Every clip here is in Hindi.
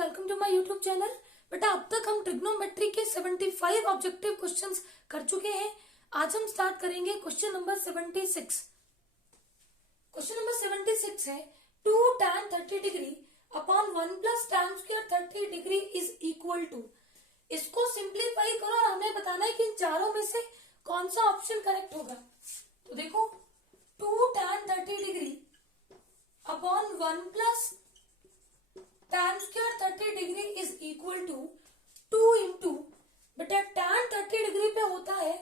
Welcome to my YouTube channel. बेटा अब तक हम ट्रिग्नोमेट्री के 75 ऑब्जेक्टिव क्वेश्चंस कर चुके हैं। आज हम स्टार्ट करेंगे क्वेश्चन नंबर 76। क्वेश्चन नंबर 76 है 2 tan 30 degree upon 1 plus tan square 30 degree is equal to. इसको सिंप्लीफाई करो और हमें बताना है कि इन चारों में से कौन सा ऑप्शन करेक्ट होगा। तो देखो 2 tan 30 degree upon 1 plus tan square 30 degree is equal to 2 into बेटा tan 30 डिग्री पे होता है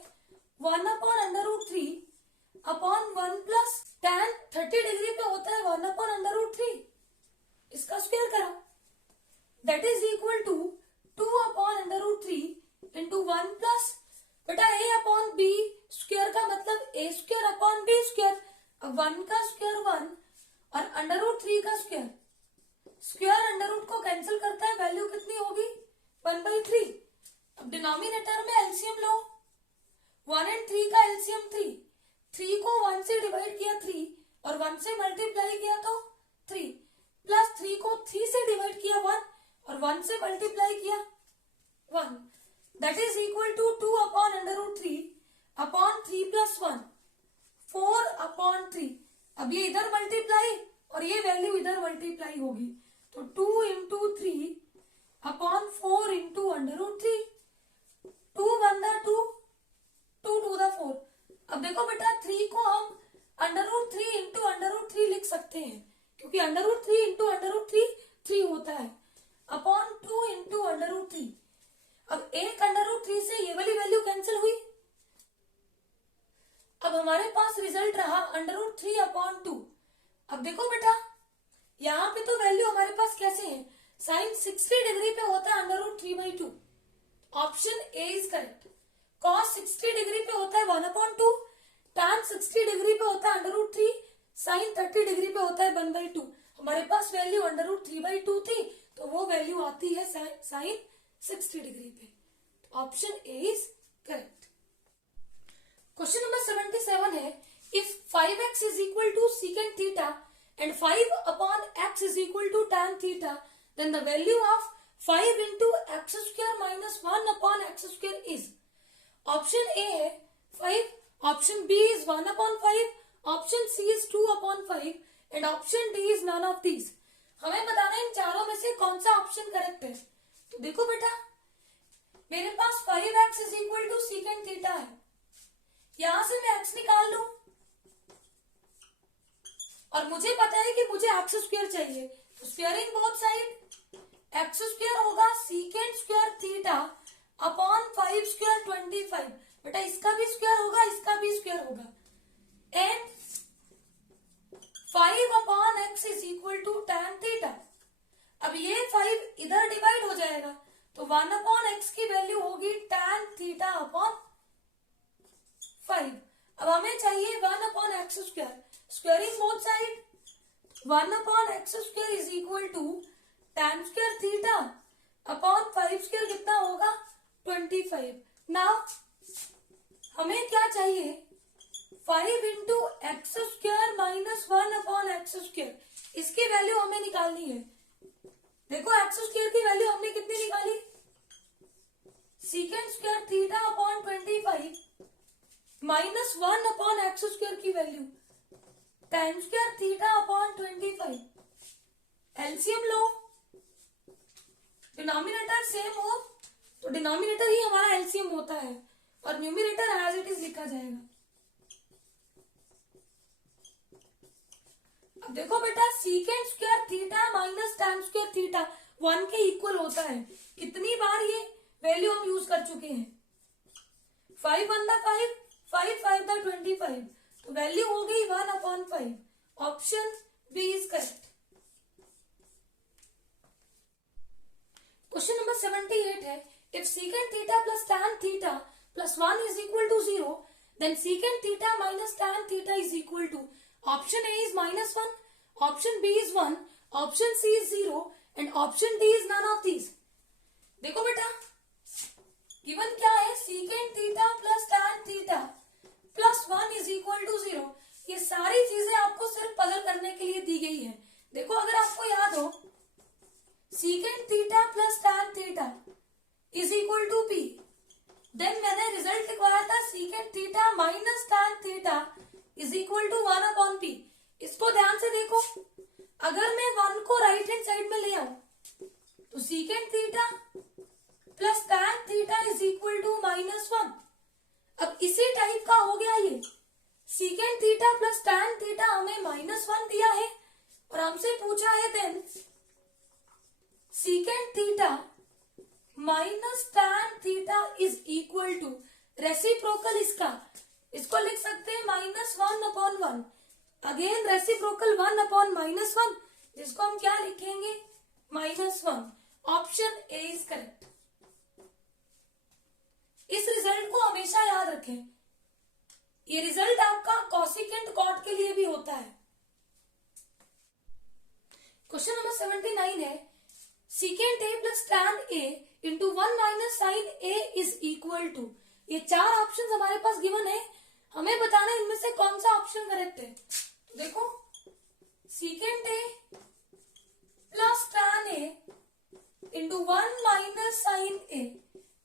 1 upon under root 3 upon 1 plus tan 30 degree पे होता है 1 अपॉन अंडर रूट 3। इसका स्क्वायर करो, that is equal to 2 upon under root 3 into 1 plus बेटा a अपॉन b स्क्वायर का मतलब a square upon b square. अब 1 का स्क्वायर 1 और अंडर रूट 3 का स्क्वायर, स्क्वायर अंडर रूट को कैंसिल करता है, वैल्यू कितनी होगी 1/3। अब डिनोमिनेटर में एलसीएम लो, 1 और 3 का एलसीएम 3 को 1 से डिवाइड किया 3 और 1 से मल्टीप्लाई किया तो 3 प्लस 3 को 3 से डिवाइड किया 1 और 1 से मल्टीप्लाई किया 1, that is equal to 2 upon under root 3 upon 3 plus 1 4 upon 3। अब ये इधर मल्टीप्लाई और ये वैल्यू इधर मल्टीप्लाई होगी तो 2 into 3 upon 4 into under root 3। 2 1 2 2 to the 4। अब देखो बेटा 3 को हम under root 3 into under root 3 लिख सकते हैं क्योंकि under root 3 into under root 3 3 होता है अपॉन 2 इंटू अंडर रूट 3। अब एक अंडर रूट 3 से ये वाली वैल्यू कैंसिल हुई। अब हमारे पास रिजल्ट रहा अंडर रूट 3 अपॉन 2। अब देखो बेटा यहाँ पे तो वैल्यू हमारे पास कैसे है, साइन 60 डिग्री पे होता है under root 3/2। Option A is correct. Cos 60 degree पे होता है 1/2, tan 60 डिग्री पे होता है अंडर रूट 3, साइन 30 डिग्री पे होता है 1/2। हमारे पास वैल्यू अंडर रूट 3/2 थी तो वो वैल्यू आती है साइन 60 डिग्री पे। Option A is correct. Question number 77 है if 5x is equal to secant theta and 5 upon x is equal to tan theta, then the value of 5 into x square minus 1 upon x square is। Option A है 5, option B is 1 upon 5, option C is 2 upon 5 and option D is none of these. हमें बताना है इन चारों में से कौन सा ऑप्शन करेक्ट है। तो देखो बेटा मेरे पास 5x is equal to secant theta है, यहां से मैं x निकाल लू और मुझे पता है कि मुझे एक्स स्क्वायर चाहिए तो squaring both side X square होगा secant square theta upon 5 square 25। बेटा इसका भी स्क्वायर होगा, इसका भी स्क्वायर होगा and 5 upon x is equal to tan theta. अब ये 5 इधर डिवाइड हो जाएगा तो 1 अपॉन एक्स की वैल्यू होगी tan थीटा अपॉन 5। अब हमें चाहिए 1 upon x square, squaring both side 1 upon x square is equal to tan square theta upon 5 square कितना होगा 25। नाउ हमें क्या चाहिए 5 into x square minus 1 upon x square, इसकी वैल्यू हमें निकालनी है। देखो एक्स स्क्वायर की वैल्यू हमने कितनी निकाली, secant square theta upon 25 minus 1 upon x square की value tan square theta upon 25। LCM लो, डिनोमिनेटर सेम हो तो डिनोमिनेटर ही हमारा एलसीएम होता है और न्यूमिनेटर एज इट इज लिखा जाएगा। अब देखो बेटा secant square theta minus tan square theta 1 के इक्वल होता है। कितनी बार ये वैल्यू हम यूज कर चुके हैं, 5 1 5 5 5 25 तो वैल्यू हो गई 1 upon 5। Option B is correct. Question number 78 है if secant theta plus tan theta plus 1 is equal to 0 then secant theta minus tan theta is equal to. Option A is -1, option B is 1, option C is 0 and option D is none of these. देखो बेटा गिवन क्या है, secant theta plus tan theta plus 1 is equal to 0। ये सारी चीजें आपको सिर्फ पजल करने के लिए दी गई है। देखो अगर आपको याद हो secant theta plus tan theta is equal to P. Then मैंने रिजल्ट लिखवाया था secant theta minus tan theta is equal to 1 upon P. इसको ध्यान से देखो, अगर मैं 1 को राइट हैंड साइड में ले आऊं तो secant theta plus tan theta is equal to -1। अब इसी टाइप का हो गया ये, secant theta plus tan theta हमें -1 दिया है और हमसे पूछा है then secant theta minus tan theta is equal to reciprocal इसको लिख सकते हैं -1/1। अगेन रेसिप्रोकल 1/-1, जिसको हम क्या लिखेंगे -1। Option A is correct. इस रिजल्ट को हमेशा याद रखें, ये रिजल्ट आपका कॉसिकेंट कॉट के लिए भी होता है। क्वेश्चन नंबर 79 है secant A plus tan A into 1 minus sine A is equal to. ये 4 ऑप्शन हमारे पास गिवन है, हमें बताना है इनमें से कौन सा ऑप्शन करेक्ट है। तो देखो secant A plus tan A into 1 minus sine A,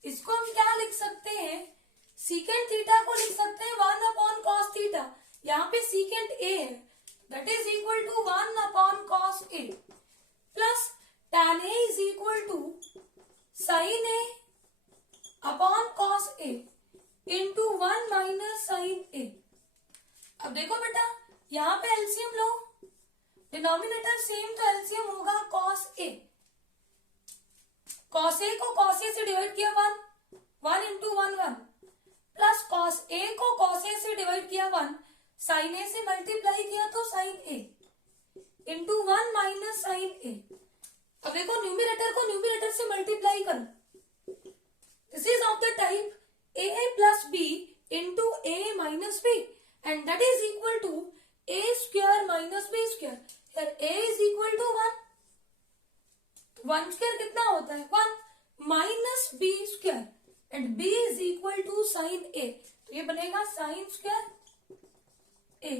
इसको हम क्या लिख सकते हैं, सीकेंट थीटा को लिख सकते हैं 1 अपॉन कॉस थीटा। यहाँ पे सीकेंट ए है, that is equal to 1 upon cos A plus tan A is equal to sine A upon cos A into 1 minus sine A. अब देखो बेटा, यहाँ पे एलसीएम लो, डिनोमिनेटर सेम तो एलसीएम होगा कॉस ए। कॉस ए को कॉस ए से डिवाइड किया 1 इंटू 1 प्लस कॉस ए को कॉस ए से डिवाइड किया 1, साइन ए से मल्टीप्लाई किया तो sine A into 1 minus sine A. अब देखो न्यूमिनेटर को न्यूमिनेटर से मल्टीप्लाई करो, this is of the type A plus B into A minus B and that is equal to A square minus B square. A is equal to 1, 1 square कितना होता है 1 minus B square and b is equal to sine A, तो ये बनेगा sine square A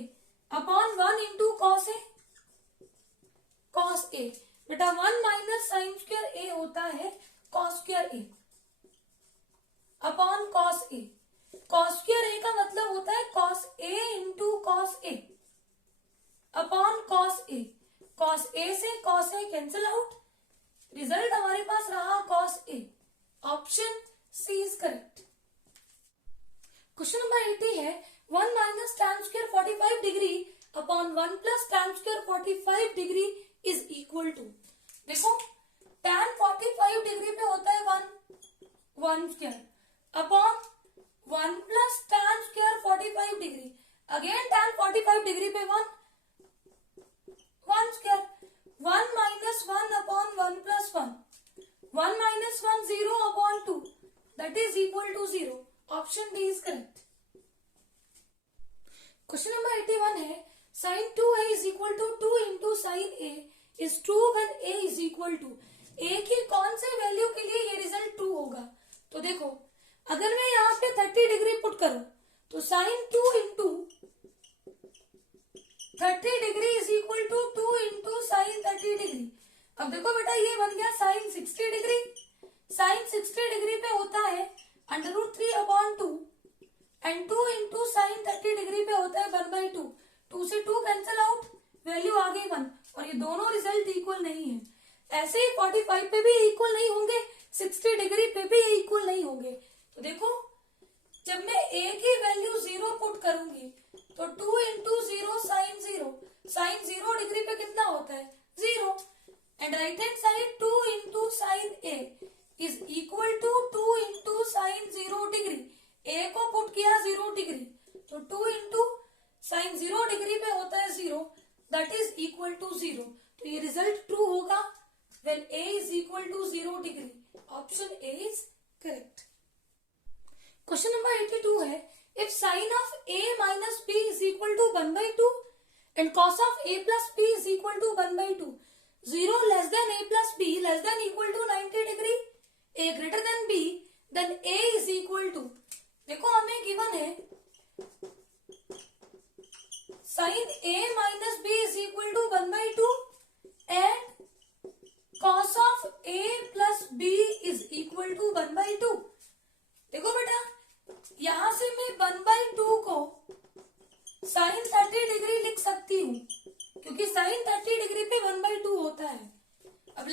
upon 1 into cos A. Cos A बेटा 1 माइनस साइन स्क्वायर ए होता है cos square A upon cos A. Cos square A का मतलब होता है cos A into cos A upon cos A. Cos A से cos A cancel out, result हमारे पास रहा cos A. Option C is correct. Question number 80 है 1 minus tan square 45 degree upon 1 plus tan square 45 degree is equal to. देखो tan 45 डिग्री पे होता है 1 square upon 1 plus tan square 45 degree, again tan 45 degree पे 1 square 1 minus 1 upon 1 plus 1 minus 1 0 upon 2 that is equal to 0। Option D is correct. Question number 81 है sine 2a is equal to 2 into sine A is true when a is equal to. a की कौन से वैल्यू के लिए ये रिजल्ट ट्रू होगा। तो देखो अगर मैं यहाँ पे 30 डिग्री पुट करूं तो sine 2 into 30 degree is equal to 2 into sine 30 degree. अब देखो बेटा ये बन गया साइन 60 डिग्री। साइन 60 डिग्री पे होता है √3 upon 2 and 2 into sine 30 degree पे होता है 1/2। 2 से 2 कैंसिल आउट, वैल्यू आ गई 1 और ये दोनों रिजल्ट इक्वल नहीं है। ऐसे ही 45 पे भी इक्वल नहीं होंगे, 60 डिग्री पे भी इक्वल नहीं होंगे। तो देखो जब मैं a की वैल्यू 0 पुट करूंगी तो 2 इंटू 0 साइन 0, साइन 0 डिग्री पे कितना होता है 0 and right hand side 2 into sine a is equal to 2 into sine 0 degree. a को पुट किया 0 डिग्री तो 2 इंटू साइन 0 डिग्री पे होता है 0 दैट इज इक्वल टू 0। तो ये रिजल्ट ट्रू होगा when a is equal to 0 degree. Option A is correct. Question number 82 है if sine of a minus b is equal to 1/2 and cos of a plus b is equal to 1/2, 0 less than a plus b less than equal to 90 degree, a greater than b then a is equal to. देखो हमें गिवन है sine a minus b is equal to 1/2 and cos of a plus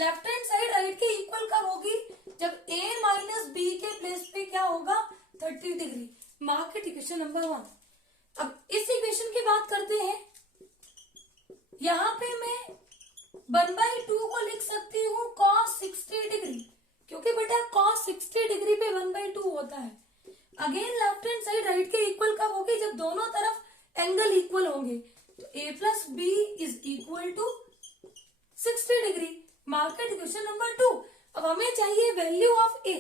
left hand side right के इक्वल कब होगी, जब a माइनस बी के प्लेस पे क्या होगा 30 degree. Mark it equation number 1। अब इस इक्वेशन की बात करते हैं। यहां पे मैं 1/2 को लिख सकती हूँ cos 60 डिग्री, क्योंकि बेटा cos 60 डिग्री पे 1/2 होता है। Again left hand side right के इक्वल कब होगी, जब दोनों तरफ एंगल इक्वल होंगे। तो a plus B is equal to 60 degree. Mark it question number 2। अब हमें चाहिए वैल्यू ऑफ a।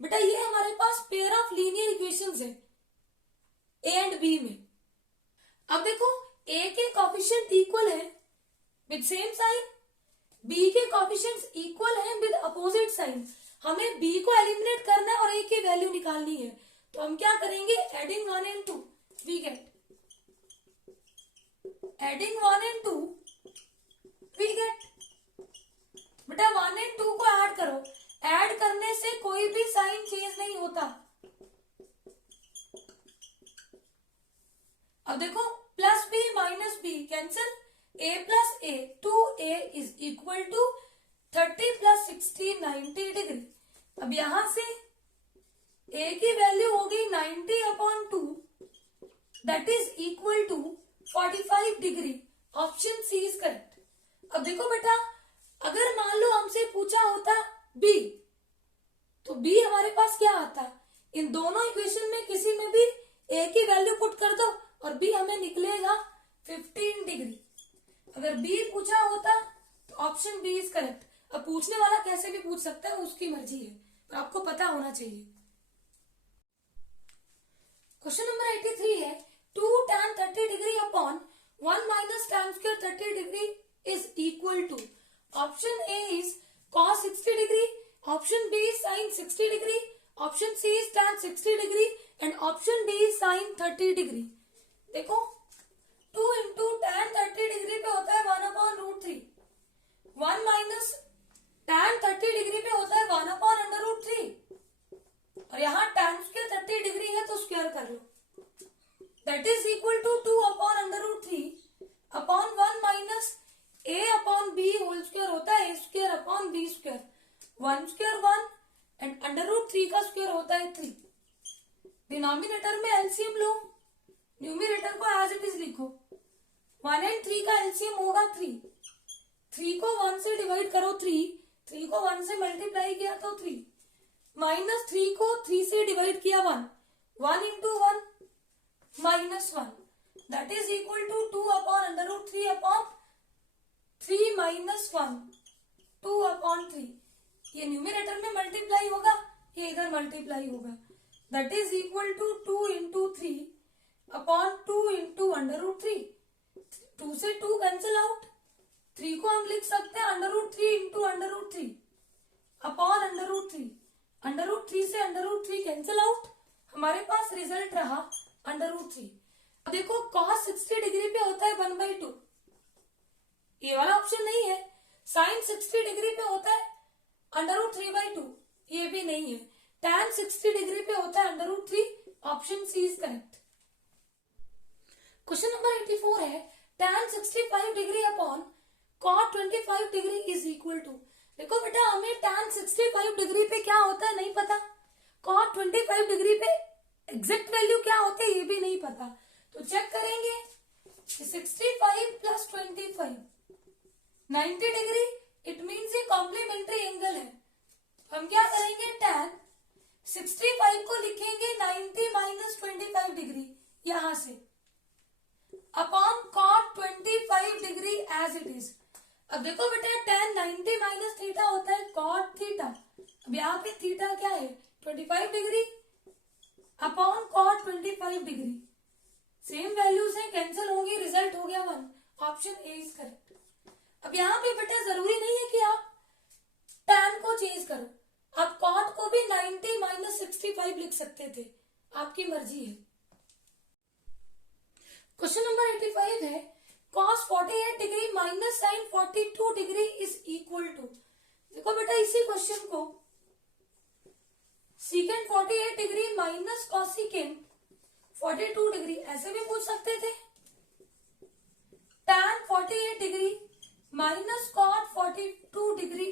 बेटा ये हमारे पास पेयर ऑफ लीनियर इक्वेशंस है a एंड b में। अब देखो a के कोफिशिएंट इक्वल है विद सेम साइन, b के कोफिशिएंट्स इक्वल हैं विद अपोजिट साइन। हमें b को एलिमिनेट करना है और a की वैल्यू निकालनी है। तो हम क्या करेंगे, adding 1 and 2 we get, adding 1 and 2 we get. बेटा 1 एंड 2 को ऐड करो, ऐड करने से कोई भी साइन चेंज नहीं होता। अब देखो plus B minus B cancel, a plus a 2a is equal to 30 plus 60 90 degree. अब यहां से a की वैल्यू होगी 90/2 that is equal to 45 degree. Option C is correct. अब देखो बेटा अगर मान लो हमसे पूछा होता b, तो b हमारे पास क्या आता, इन दोनों इक्वेशन में किसी में भी a की वैल्यू पुट कर दो और b हमें निकलेगा 15 डिग्री। अगर b पूछा होता तो ऑप्शन बी इज करेक्ट। अब पूछने वाला कैसे भी पूछ सकता है, उसकी मर्जी है, पर आपको पता होना चाहिए। क्वेश्चन नंबर 83 है 2 tan 30 degree upon 1 minus tan square 30 degree is equal to. Option A is cos 60 degree, option B is sin 60 degree, option C is tan 60 degree and option D is sin 30 degree. देखो 2 इंटू tan 30 डिग्री पे होता है 1/√3, 1 माइनस tan 30 डिग्री पे होता है 1/√3, और यहाँ tan स्क्वायर 30 डिग्री है तो स्क्वायर कर लो, that is equal to 2/√3 upon 1 minus a upon b whole square होता है a square upon b square, 1 square 1 and √3 का स्क्वायर होता है 3। डिनोमिनेटर में एलसीएम लो, न्यूमरेटर को एज इट इज लिखो। 1 एंड 3 का एलसीएम होगा 3, 3 को 1 से डिवाइड करो 3 को 1 से मल्टीप्लाई किया तो 3, माइनस 3 को 3 से डिवाइड किया 1 into 1 minus 1 that is equal to 2/√3 upon 3 minus 1 2/3। ये न्यूमरेटर में मल्टीप्लाई होगा, ये इधर मल्टीप्लाई होगा, that is equal to 2 into 3 upon 2 into √3। 2 से 2 कैंसिल आउट, 3 को हम लिख सकते हैं √3 इंटू √3 अपॉन √3, √3 से √3 कैंसिल आउट, हमारे पास रिजल्ट रहा √3। अब देखो cos 60 डिग्री पे होता है 1/2, ये वाला ऑप्शन नहीं है। sin 60 डिग्री पे होता है √3/2, ये भी नहीं है। tan 60 डिग्री पे होता है √3, option C is correct. Question number 84 है tan 65 degree upon cot 25 degree is equal to. देखो बेटा हमें tan 65 डिग्री पे क्या होता है नहीं पता, cot 25 डिग्री पे एग्जैक्ट वैल्यू क्या होते है ये भी नहीं पता। तो चेक करेंगे 65 प्लस 25 90 डिग्री, इट मीन्स ये कॉम्प्लीमेंट्री एंगल है। हम क्या करेंगे, tan 65 को लिखेंगे 90 माइनस 25 डिग्री यहां से upon cot 25 degree as it is. अब देखो बेटा tan 90 माइनस थीटा होता है cot थीटा, अब यहाँ पे थीटा क्या है 25 degree upon cot 25 degree, same values हैं कैंसिल होंगी, रिजल्ट हो गया 1, ऑप्शन ए इज करेक्ट। अब यहाँ पे बेटा जरूरी नहीं है कि आप tan को चेंज करो, आप cot को भी 90 माइनस 65 लिख सकते थे, आपकी मर्जी है। क्वेश्चन नंबर 85 है cos 48 degree minus sin 42 degree is equal to. देखो बेटा इसी क्वेश्चन को secant 48 degree minus cosecant 42 degree ऐसे भी पूछ सकते थे। tan 48 degree minus cot 42 degree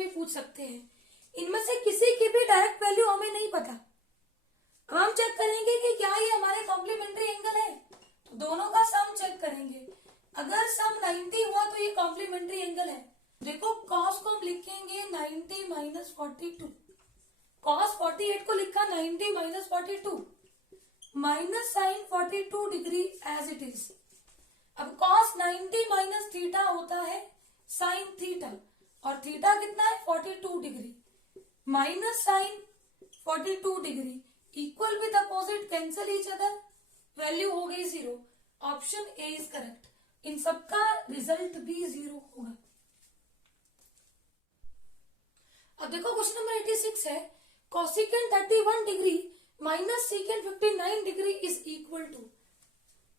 भी पूछ सकते हैं। इनमें से किसी की भी डायरेक्ट वैल्यू हमें नहीं पता। अब हम चेक करेंगे कि क्या ये हमारे कॉम्प्लीमेंट्री एंगल है, तो दोनों का सम चेक करेंगे। अगर सम 90 हुआ तो ये कॉम्प्लीमेंट्री एंगल है। देखो कॉस को हम लिखेंगे 90 माइनस 42, कॉस 48 को लिखा 90 minus 42, minus sine 42 degree as it is. अब कॉस 90 माइनस थीटा होता है साइन थीटा, और थीटा कितना है 42 degree, minus sine 42 degree equal with opposite cancel each other, value हो गई 0। Option A is correct. इन सबका रिजल्ट भी 0 होगा। अब देखो क्वेश्चन नंबर 86 है, cosecant 31 degree minus secant 59 degree is equal to.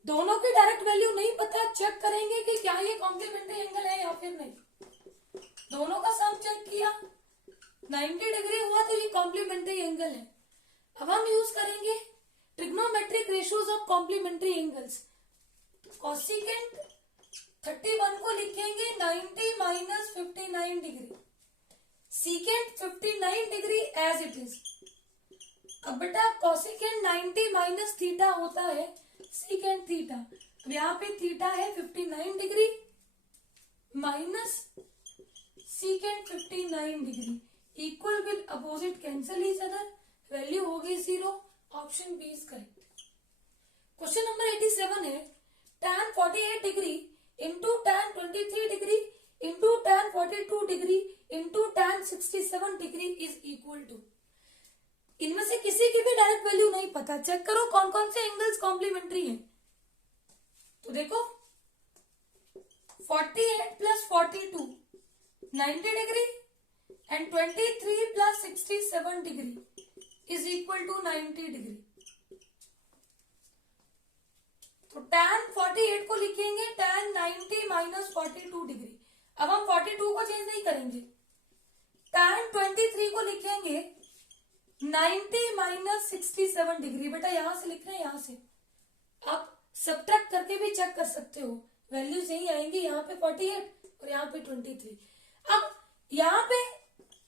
दोनों की डायरेक्ट वैल्यू नहीं पता, चेक करेंगे कि क्या ये कॉम्प्लीमेंट्री एंगल है या फिर नहीं। दोनों का सम चेक किया, 90 डिग्री हुआ तो ये कॉम्प्लीमेंट्री एंगल है। अब हम यूज करेंगे trigonometric ratios of complementary angles. Cosecant 31 को लिखेंगे 90 minus 59 degree, secant 59 degree as it is. अब बेटा कोसिकेंट 90 माइनस थीटा होता है सीकेंट थीटा, अब यहाँ पे थीटा है 59 degree minus secant 59 degree equal with opposite cancel each other, value हो गई 0। Option B is correct. Question number 87 है, tan 48 degree into tan 23 degree into tan 42 degree into tan 67 degree is equal to. इनमें से किसी की भी डायरेक्ट वैल्यू नहीं पता, चेक करो कौन कौन से एंगल्स कॉम्प्लीमेंट्री हैं। तो देखो 48 plus 42 90 degree and 23 plus 67 degree is equal to 90 degree. तो tan 48 को लिखेंगे tan 90 माइनस 42 डिग्री। अब हम 42 को चेंज नहीं करेंगे। tan 23 को लिखेंगे 90 माइनस 67 डिग्री। बेटा यहां से लिख रहे हैं, यहां से आप सब्ट्रैक्ट करके भी चेक कर सकते हो, वैल्यूज यही आएंगी, यहाँ पे 48 और यहाँ पे 23। अब यहाँ पे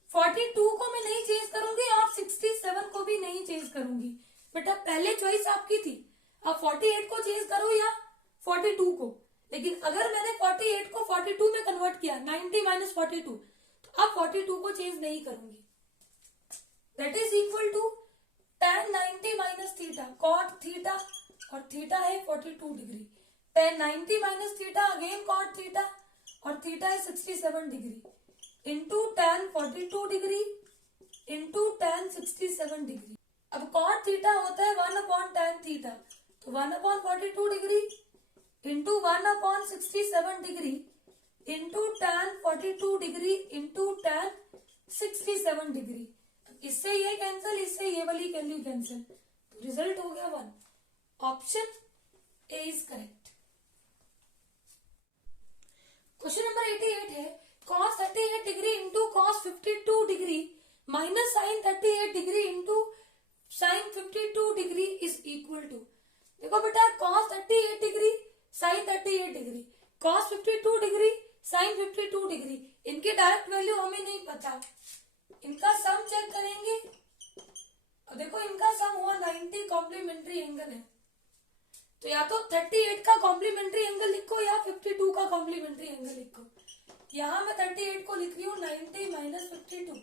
42 को मैं नहीं चेंज करूंगी और 67 को भी नहीं चेंज करूंगी। बेटा पहले चॉइस आपकी थी, अब 48 को चेंज करो या 42 को, लेकिन अगर मैंने 48 को 42 में कन्वर्ट किया 90 माइनस 42, तो अब 42 को चेंज नहीं करूंगी। That is equal to tan 90 minus theta cot theta, और थीटा है 42 degree, tan 90 minus theta again cot theta, और थीटा है 67 degree into tan 42 degree into tan 67 degree. अब कॉट थीटा होता है 1 अपॉन tan थीटा, तो 1 upon 42 degree into 1 upon 67 degree into tan 42 degree into tan 67 degree. इससे ये कैंसिल, इससे ये वाली वैल्यू कैंसिल, तो रिजल्ट हो गया 1। Option A is correct. Question number 88 है, cos 38 degree into cos 52 degree minus sine 38 degree into sine 52 degree is equal to. देखो बेटा cos 38 degree sine 38 degree, cos 52 degree sine 52 degree, इनकी डायरेक्ट वैल्यू हमें नहीं पता, इनका सम चेक करेंगे। और देखो इनका सम हुआ 90 कॉम्प्लीमेंट्री एंगल है, तो या तो 38 का कॉम्प्लीमेंट्री एंगल लिखो या 52 का कॉम्प्लीमेंट्री एंगल लिखो। यहां मैं 38 को लिख रही हूँ 90 minus 52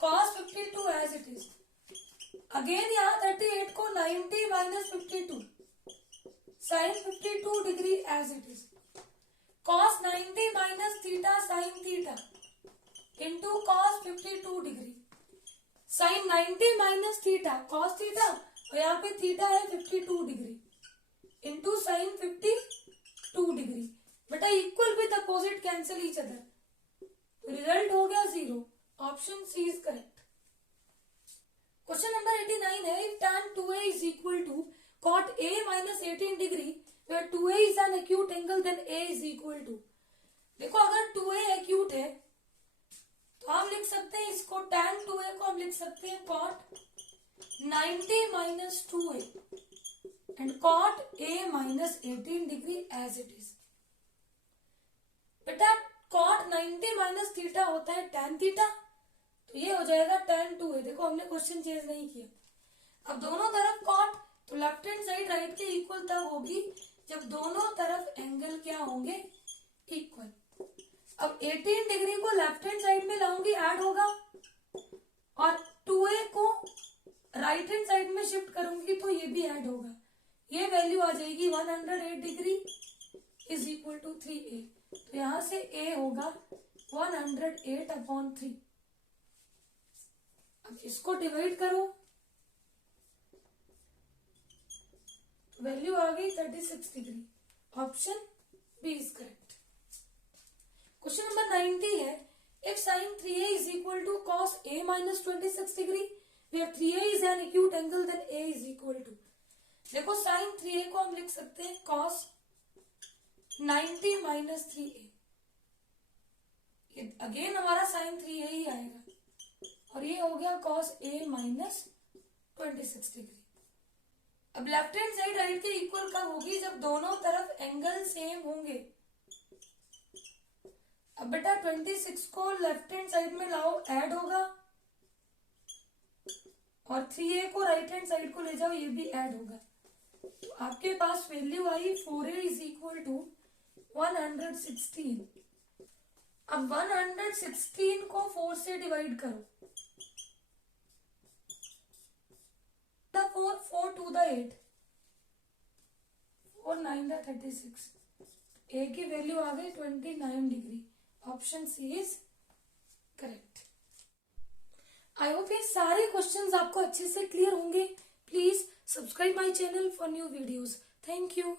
cos 52 as it is. Again यहाँ 38 को 90 minus 52 sine 52 degree as it is, cos 90 minus theta sine theta into cos 52 degree, sine 90 minus theta cos theta, और यहाँ पे थीटा है 52 डिग्री इंटू साइन 52 डिग्री। बेटा equal with opposite cancel each other, result हो गया 0। Option C is correct. Question number 89 है, if tan 2a is equal to cot a minus 18 degree where 2a is an acute angle then a is equal to। देखो अगर 2a acute है तो हम लिख सकते हैं इसको, tan 2a को हम लिख सकते हैं cot 90 minus 2a and cot a minus 18 degree as it is। बेटा cot 90 90 माइनस थीटा होता है tan थीटा, तो ये हो जाएगा tan 2a। देखो हमने क्वेश्चन चेंज नहीं किया। अब दोनों तरफ कॉट, तो लेफ्ट हैंड साइड राइट के इक्वल तब होगी जब दोनों तरफ एंगल क्या होंगे, इक्वल। अब 18 डिग्री को लेफ्ट हैंड साइड में लाऊंगी, ऐड होगा, और 2a को राइट हैंड साइड में शिफ्ट करूंगी तो ये भी ऐड होगा। ये वैल्यू आ जाएगी 108 degree is equal to 3a। तो यहां से a होगा 108/3। अब इसको डिवाइड करो, वैल्यू आ गई 36 degree. Option B is correct. Question number 90 है, if sin 3a is equal to cos a minus 26 degree where 3a is an acute angle then a is equal to। देखो sin 3a को हम लिख सकते हैं cos 90 minus 3a। अगेन हमारा sin 3a ही आएगा, और ये हो गया cos a minus 26 डिग्री। अब लेफ्ट हैंड साइड राइट के इक्वल कब होगी, जब दोनों तरफ एंगल सेम होंगे। अब बेटा 26 को लेफ्ट हैंड साइड में लाओ, ऐड होगा, और 3a को राइट हैंड साइड को ले जाओ, ये भी ऐड होगा। तो आपके पास वैल्यू आई 4a इज इक्वल टू 116। अब 116 को 4 से डिवाइड करो, 4 2 8, 4 9 36, a की वैल्यू आ गई 29 degree. Option C is correct. I hope ये सारे क्वेश्चंस आपको अच्छे से क्लियर होंगे। Please subscribe my channel for new videos. Thank you.